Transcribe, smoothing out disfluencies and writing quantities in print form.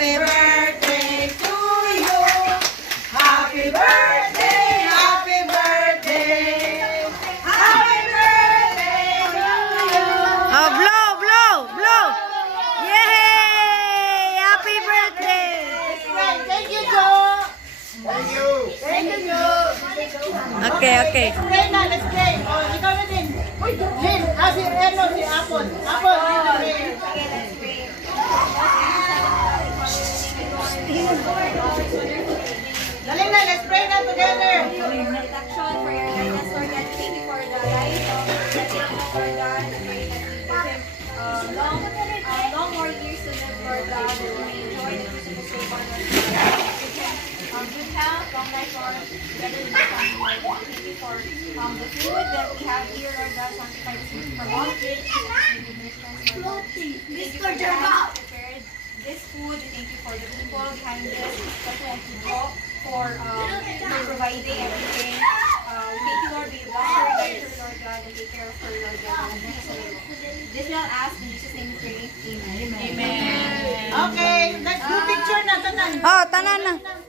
Happy birthday to you. Happy birthday, happy birthday. Happy birthday to you. Oh, blow, blow, blow. Yay! Happy birthday. Thank you, Joe. Thank you. Thank you, Joe. Okay, okay. Let's play na, let's play. Oh, ikaw na din. Uy, Lynn. Si Reno, si Apple. Apple, Lynn na play. Okay, let's pray. Dali na, let's pray na together. Protection for your guidance, Lord God. Thank you for the life of the Lord God. I pray that you give him long more years to live, Lord God, that we may enjoy the physical so far, Lord God. Give him good health, long life, Lord, together with the family, Lord God. Thank you for the food that we have here, Lord God. Sanctify this food from all things. Thank you for the hands prepared this food. Thank you for the people behind this, especially to Joe for providing everything. Thank you, Lord, be bless her, guide her, Lord God, and take care of her, Lord God. This we all ask in Jesus' name we pray. Amen. Okay, let's do picture na, tanan. Oh, tanan na.